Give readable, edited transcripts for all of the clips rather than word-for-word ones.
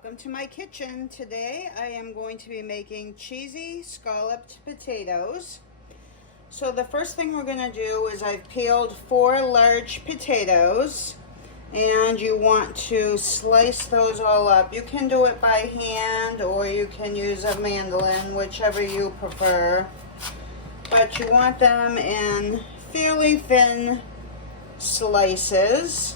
Welcome to my kitchen. Today I am going to be making cheesy scalloped potatoes. So the first thing we're going to do is I've peeled 4 large potatoes and you want to slice those all up. You can do it by hand or you can use a mandolin, whichever you prefer. But you want them in fairly thin slices.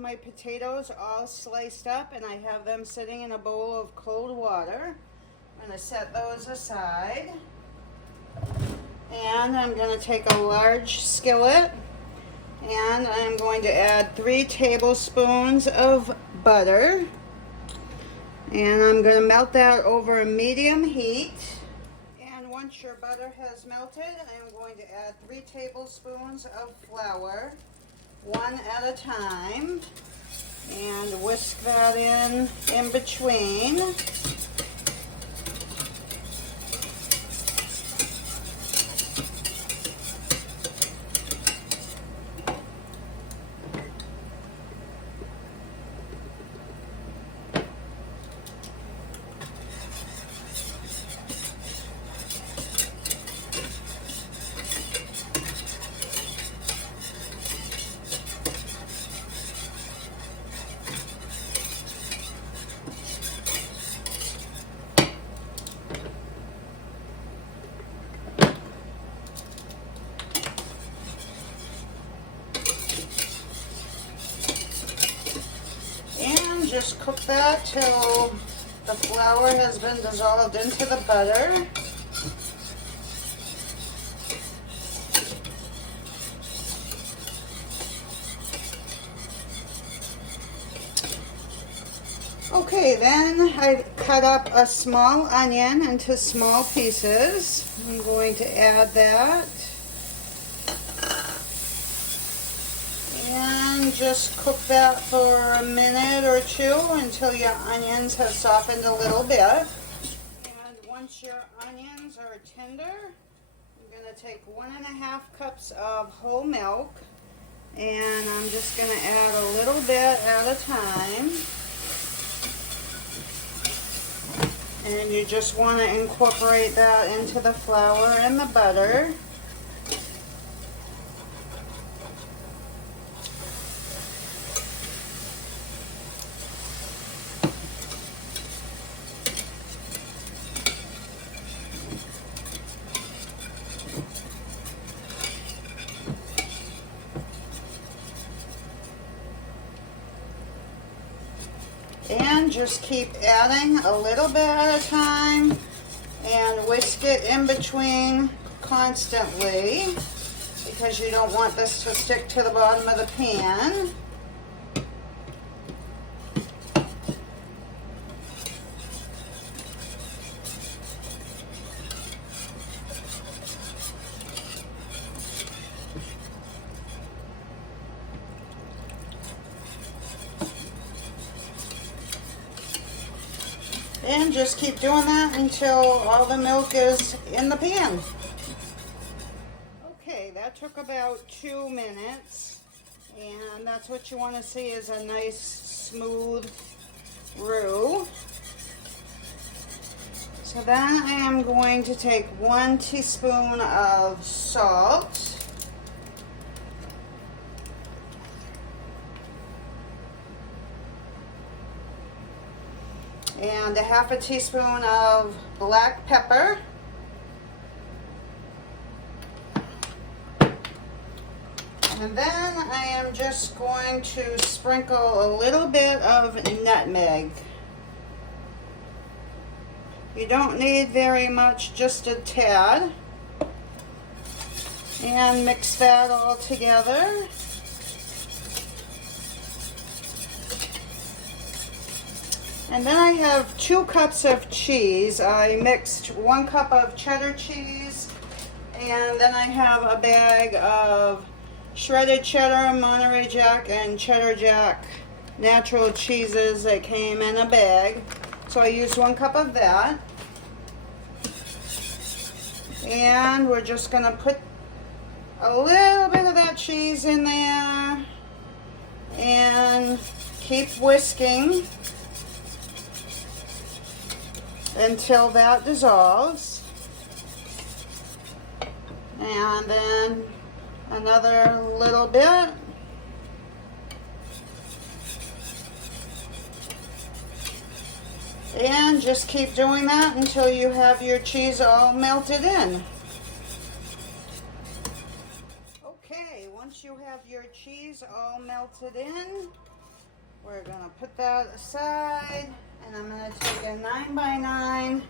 My potatoes all sliced up and I have them sitting in a bowl of cold water. I'm going to set those aside and I'm going to take a large skillet and I'm going to add 3 tablespoons of butter and I'm going to melt that over a medium heat. And once your butter has melted, I'm going to add 3 tablespoons of flour, one at a time, and whisk that in between. Just cook that till the flour has been dissolved into the butter. Okay, then I cut up a small onion into small pieces. I'm going to add that. And just cook that for a minute or 2 until your onions have softened a little bit. And once your onions are tender, I'm going to take 1.5 cups of whole milk and I'm just going to add a little bit at a time. And you just want to incorporate that into the flour and the butter. And just keep adding a little bit at a time and whisk it in between constantly because you don't want this to stick to the bottom of the pan. And just keep doing that until all the milk is in the pan. Okay, that took about 2 minutes. And that's what you want to see is a nice smooth roux. So then I am going to take 1 teaspoon of salt. And a 1/2 teaspoon of black pepper. And then I am just going to sprinkle a little bit of nutmeg. You don't need very much, just a tad. And mix that all together. And then I have 2 cups of cheese. I mixed 1 cup of cheddar cheese, and then I have a bag of shredded cheddar, Monterey Jack, and cheddar jack natural cheeses that came in a bag. So I used 1 cup of that. And we're just going to put a little bit of that cheese in there and keep whisking until that dissolves. And then another little bit. And just keep doing that until you have your cheese all melted in. Okay, once you have your cheese all melted in, we're gonna put that aside, and I'm gonna take a 9x9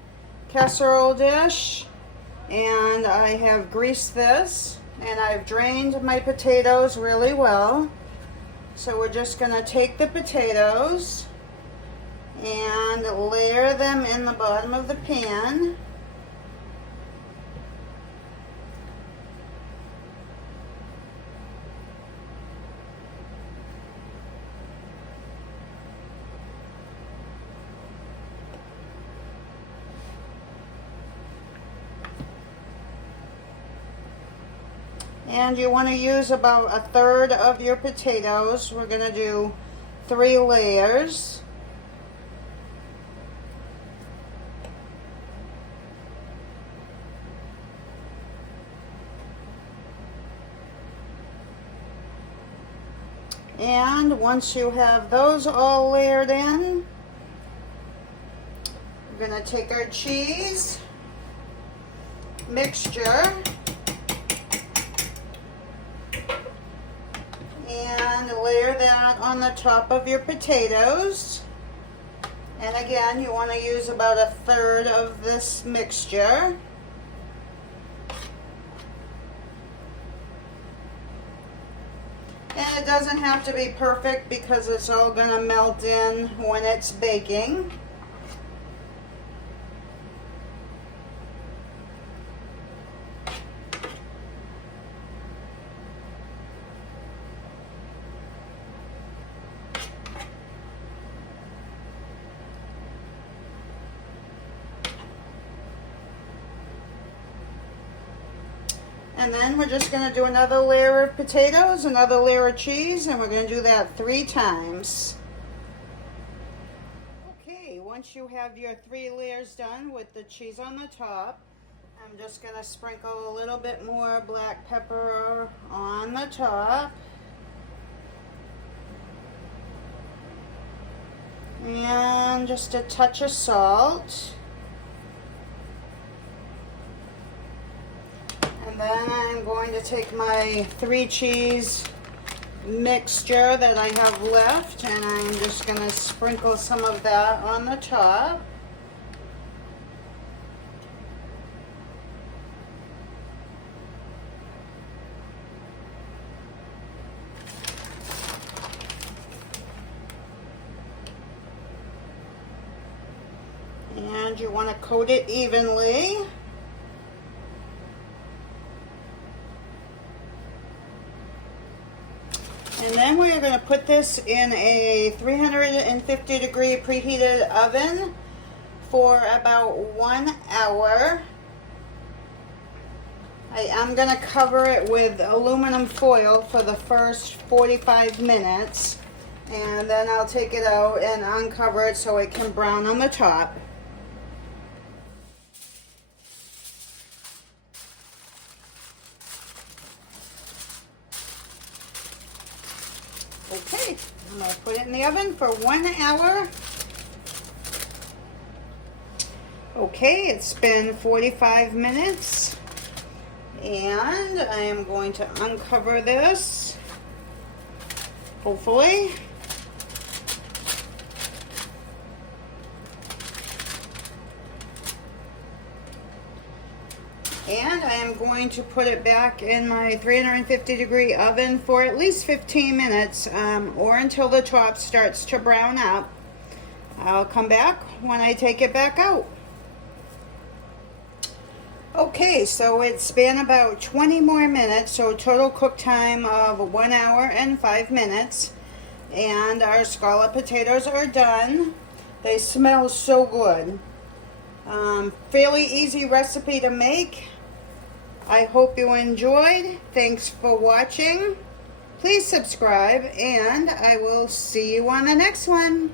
casserole dish, and I have greased this, and I've drained my potatoes really well. So we're just gonna take the potatoes and layer them in the bottom of the pan. And you want to use about 1/3 of your potatoes. We're going to do 3 layers. And once you have those all layered in, we're going to take our cheese mixture and layer that on the top of your potatoes. And again, you want to use about 1/3 of this mixture. And it doesn't have to be perfect because it's all going to melt in when it's baking. And then we're just going to do another layer of potatoes, another layer of cheese, and we're going to do that 3 times. Okay, once you have your 3 layers done with the cheese on the top, I'm just going to sprinkle a little bit more black pepper on the top. And just a touch of salt. And then I'm going to take my 3 cheese mixture that I have left, and I'm just going to sprinkle some of that on the top. And you want to coat it evenly. And then we're going to put this in a 350-degree preheated oven for about 1 hour. I am going to cover it with aluminum foil for the first 45 minutes. And then I'll take it out and uncover it so it can brown on the top. Okay, I'm going to put it in the oven for 1 hour. Okay, it's been 45 minutes. And I am going to uncover this, hopefully. And I am going to put it back in my 350-degree oven for at least 15 minutes or until the top starts to brown up. I'll come back when I take it back out. Okay, so it's been about 20 more minutes, so total cook time of 1 hour and 5 minutes. And our scallop potatoes are done. They smell so good. Fairly easy recipe to make. I hope you enjoyed. Thanks for watching. Please subscribe, and I will see you on the next one.